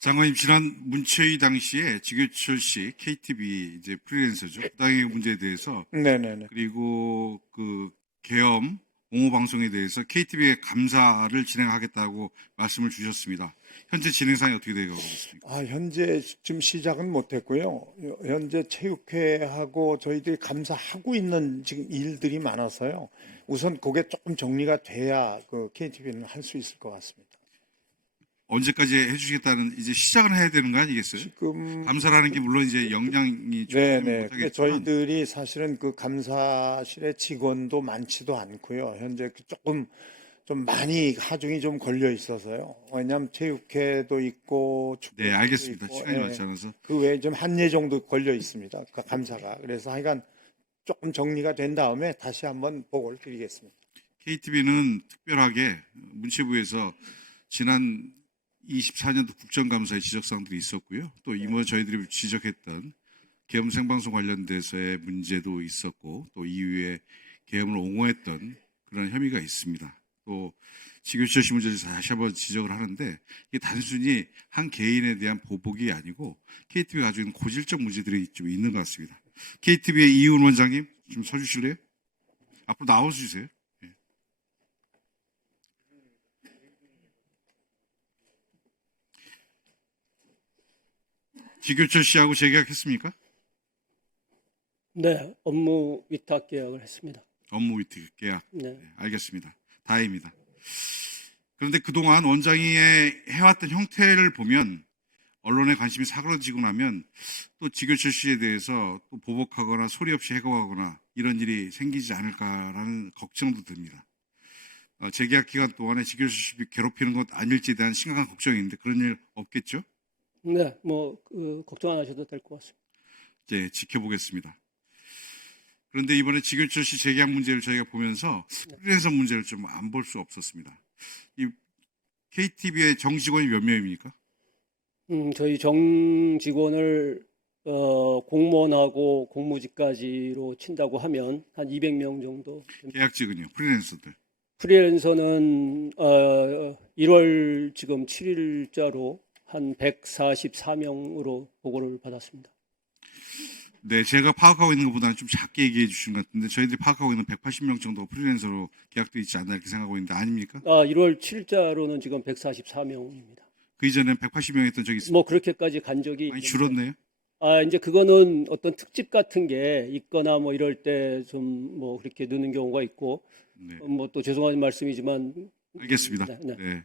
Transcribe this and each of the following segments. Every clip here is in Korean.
장관님, 지난 문체위 당시에 지교철 씨, KTV 이제 프리랜서죠. 부당행위 문제에 대해서 네네네. 그리고 그 계엄 옹호 방송에 대해서 KTV의 감사를 진행하겠다고 말씀을 주셨습니다. 현재 진행상이 어떻게 되고 있습니까? 현재 지금 시작은 못했고요. 현재 체육회하고 저희들이 감사하고 있는 지금 일들이 많아서요. 우선 그게 조금 정리가 돼야 그 KTV는 할 수 있을 것 같습니다. 언제까지 해주시겠다는 이제 시작을 해야 되는 거 아니겠어요? 지금 감사라는 게 물론 이제 역량이 충분히 네네. 근데 못하겠지만 저희들이 사실은 그 감사실의 직원도 많지도 않고요. 현재 조금 좀 많이 하중이 좀 걸려 있어서요. 왜냐하면 체육회도 있고 네, 축구회도 알겠습니다. 있고, 시간이 많지 않아서. 그 외에 좀 한 예 정도 걸려 있습니다. 그 감사가. 그래서 하여간 조금 정리가 된 다음에 다시 한번 보고를 드리겠습니다. KTV는 특별하게 문체부에서 지난 24년도 국정감사의 지적사항들이 있었고요. 또 이번 저희들이 지적했던 계엄 생방송 관련돼서의 문제도 있었고, 또 이후에 계엄을 옹호했던 그런 혐의가 있습니다. 또 지교철 씨 문제를 다시 한번 지적을 하는데, 이게 단순히 한 개인에 대한 보복이 아니고 KTV가 가지고 있는 고질적 문제들이 좀 있는 것 같습니다. KTV의 이훈 원장님 좀 서주실래요? 앞으로 나와주세요. 지교철 씨하고 재계약했습니까? 네, 업무 위탁 계약을 했습니다. 업무 위탁 계약. 네. 네, 알겠습니다. 다행입니다. 그런데 그동안 원장이 해왔던 형태를 보면 언론의 관심이 사그러지고 나면 또 지교철 씨에 대해서 또 보복하거나 소리 없이 해고하거나 이런 일이 생기지 않을까라는 걱정도 듭니다. 재계약 기간 동안에 지교철 씨 괴롭히는 것 아닐지에 대한 심각한 걱정이 있는데 그런 일 없겠죠? 네, 걱정 안 하셔도 될 것 같습니다. 네, 지켜보겠습니다. 그런데 이번에 지교철 씨 재계약 문제를 저희가 보면서 프리랜서 문제를 좀 안 볼 수 없었습니다. 이 KTV의 정직원이 몇 명입니까? 저희 정 직원을 공무원하고 공무직까지로 친다고 하면 한 200명 정도. 계약직은요, 프리랜서들. 프리랜서는 1월 지금 7일자로 한 144명으로 보고를 받았습니다. 네, 제가 파악하고 있는 것보다는 좀 작게 얘기해 주시는 것 같은데 저희들이 파악하고 있는 180명 정도가 프리랜서로 계약돼 있지 않나 이렇게 생각하고 있는데 아닙니까? 1월 7일자로는 지금 144명입니다. 그 이전엔 180명 했던 적이 있습니다. 그렇게까지 간 적이 많이 있는데. 줄었네요. 이제 그거는 어떤 특집 같은 게 있거나 이럴 때 좀 그렇게 느는 경우가 있고, 네, 또 죄송한 말씀이지만. 알겠습니다. 네, 네. 네.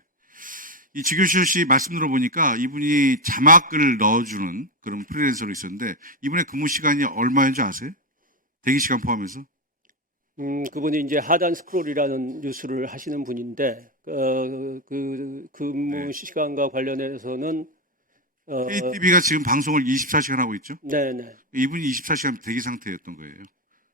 이 지교철 씨 말씀 들어보니까 이분이 자막을 넣어주는 그런 프리랜서로 있었는데 이분의 근무 시간이 얼마인지 아세요? 대기 시간 포함해서? 그분이 이제 하단 스크롤이라는 뉴스를 하시는 분인데, 그 근무 네. 시간과 관련해서는 KTV가 지금 방송을 24시간 하고 있죠? 네네. 이분이 24시간 대기 상태였던 거예요.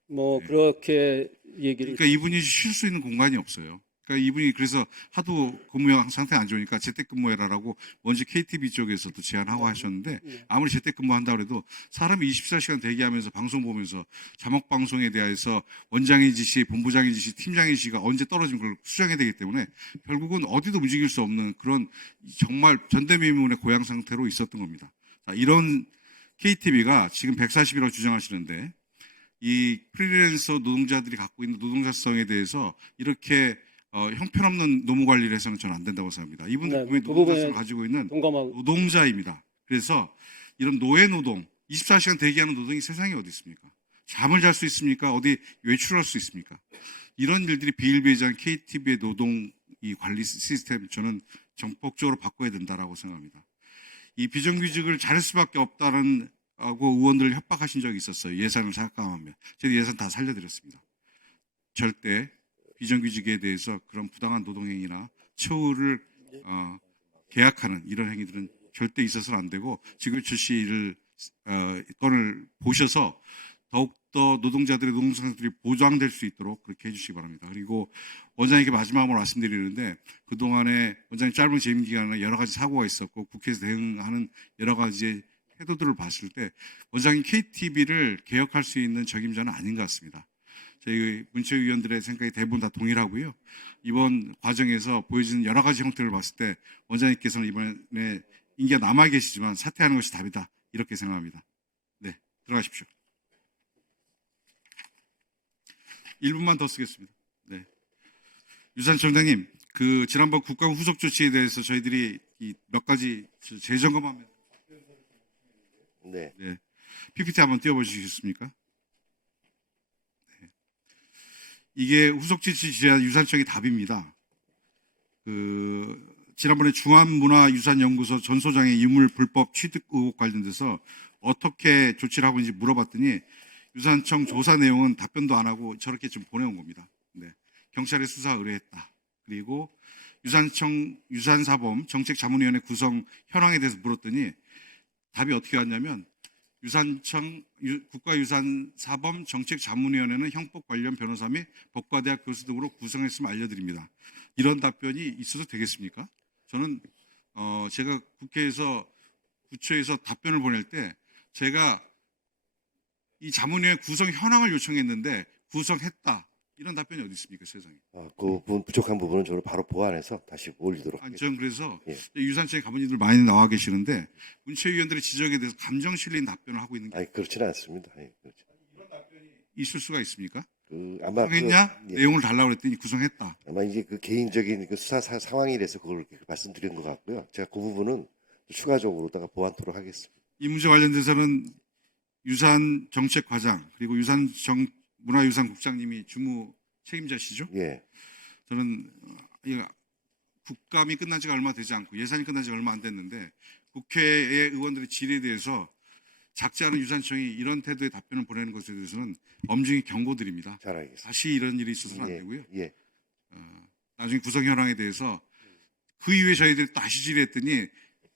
네. 그렇게 얘기를. 그러니까 이분이 쉴 수 있는 공간이 없어요. 그러니까 이분이 그래서 하도 근무 상태 안 좋으니까 재택근무해라라고 먼저 KTV 쪽에서도 제안하고 하셨는데 아무리 재택근무한다고 해도 사람이 24시간 대기하면서 방송 보면서 자막 방송에 대해서 원장의 지시, 본부장의 지시, 팀장의 지시가 언제 떨어지면 그걸 수정해야 되기 때문에 결국은 어디도 움직일 수 없는 그런 정말 전대미문의 고양 상태로 있었던 겁니다. 자, 이런 KTV가 지금 140이라고 주장하시는데 이 프리랜서 노동자들이 갖고 있는 노동자성에 대해서 이렇게 형편없는 노무 관리를 해서는 저는 안 된다고 생각합니다. 이분들 분명히 노동자성을 가지고 있는 동감하고. 노동자입니다. 그래서 이런 노예 노동, 24시간 대기하는 노동이 세상에 어디 있습니까? 잠을 잘 수 있습니까? 어디 외출할 수 있습니까? 이런 일들이 비일비재한 KTV의 노동 이 관리 시스템 저는 전폭적으로 바꿔야 된다라고 생각합니다. 이 비정규직을 자를 수밖에 없다는 하고 의원들을 협박하신 적이 있었어요. 예산을 삭감하면. 저희 예산 다 살려드렸습니다. 절대 비정규직에 대해서 그런 부당한 노동행위나 처우를 계약하는 이런 행위들은 절대 있어서는 안 되고 지교철 씨를 건을 보셔서 더욱더 노동자들의 노동상들이 보장될 수 있도록 그렇게 해주시기 바랍니다. 그리고 원장님께 마지막으로 말씀드리는데 그동안에 원장님 짧은 재임 기간에 여러 가지 사고가 있었고 국회에서 대응하는 여러 가지 태도들을 봤을 때 원장님 KTV를 개혁할 수 있는 적임자는 아닌 것 같습니다. 저희 문체위원들의 생각이 대부분 다 동일하고요. 이번 과정에서 보여지는 여러 가지 형태를 봤을 때 원장님께서는 이번에 임기가 남아 계시지만 사퇴하는 것이 답이다. 이렇게 생각합니다. 네, 들어가십시오. 1분만 더 쓰겠습니다. 네. 유산청장님, 그 지난번 국감 후속 조치에 대해서 저희들이 이 몇 가지 재점검하면 네. 네. PPT 한번 띄워보시겠습니까? 네. 이게 후속 조치 지한 유산청의 답입니다. 지난번에 중앙문화유산연구소 전 소장의 유물 불법 취득 의혹 관련돼서 어떻게 조치를 하고 있는지 물어봤더니 유산청 조사 내용은 답변도 안 하고 저렇게 좀 보내온 겁니다. 네. 경찰에 수사 의뢰했다. 그리고 유산청 유산사범 정책자문위원회 구성 현황에 대해서 물었더니 답이 어떻게 왔냐면 유산청 국가유산사범 정책자문위원회는 형법 관련 변호사 및 법과대학 교수 등으로 구성했음을 알려드립니다. 이런 답변이 있어도 되겠습니까? 저는 제가 구초에서 답변을 보낼 때 제가 이 자문위원회 구성 현황을 요청했는데 구성했다. 이런 답변이 어디 있습니까, 세상에? 그 부분 부족한 부분은 저는 바로 보완해서 다시 올리도록 아니, 하겠습니다. 저는 그래서 예. 유산청에 가문님들 많이 나와 계시는데 문체위원들의 지적에 대해서 감정 실린 답변을 하고 있는 게 아니 그렇지는 않습니다. 예, 그렇죠. 있을 수가 있습니까? 아마 구성했냐? 예. 내용을 달라고 그랬더니 구성했다. 아마 이게 그 개인적인 그 수사 상황이라서 그걸 이렇게 말씀드린 것 같고요. 제가 그 부분은 추가적으로다가 보완토록 하겠습니다. 이 문제 관련돼서는 유산정책과장 그리고 문화유산국장님이 주무 책임자시죠? 예, 저는 이 국감이 끝난 지가 얼마 되지 않고 예산이 끝난 지가 얼마 안 됐는데 국회의 의원들의 질의에 대해서 작지 않은 유산청이 이런 태도의 답변을 보내는 것에 대해서는 엄중히 경고드립니다. 잘 알겠습니다. 다시 이런 일이 있어서는 안 예, 되고요. 예, 나중에 구성 현황에 대해서 그 이후에 저희들이 다시 질의했더니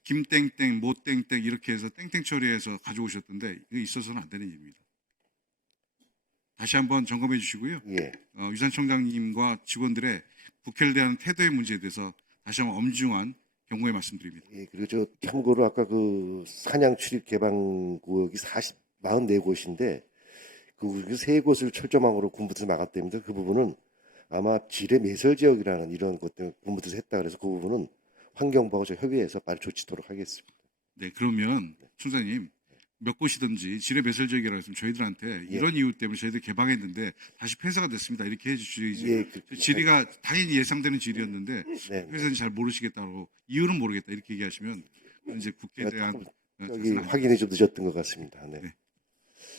김땡땡, 모땡땡 이렇게 해서 땡땡 처리해서 가져오셨던데 이거 있어서는 안 되는 일입니다. 다시 한번 점검해 주시고요. 예. 유산청장님과 직원들의 국회를 대한 태도의 문제에 대해서 다시 한번 엄중한 경고의 말씀드립니다. 예, 그리고 저 참고로 아까 그 사냥 출입 개방 구역이 44곳인데 그 세 곳을 철조망으로 군부대에서 막았답니다. 그 부분은 아마 지뢰 매설 지역이라는 이런 것 때문에 군부대에서 했다 그래서 그 부분은 환경부하고 저 협의해서 빨리 조치토록 하겠습니다. 네, 그러면 총장님 몇 곳이든지 지뢰 매설 지역이라고 했으면 저희들한테 예. 이런 이유 때문에 저희들 개방했는데 다시 폐쇄가 됐습니다. 이렇게 해주시지. 예, 질의가 당연히 예상되는 질의였는데 네. 회사는 잘 모르시겠다고 이유는 모르겠다 이렇게 얘기하시면 이제 국회에 제가 대한 조금 여기 확인이 좀 늦었던 것 같습니다. 네. 네.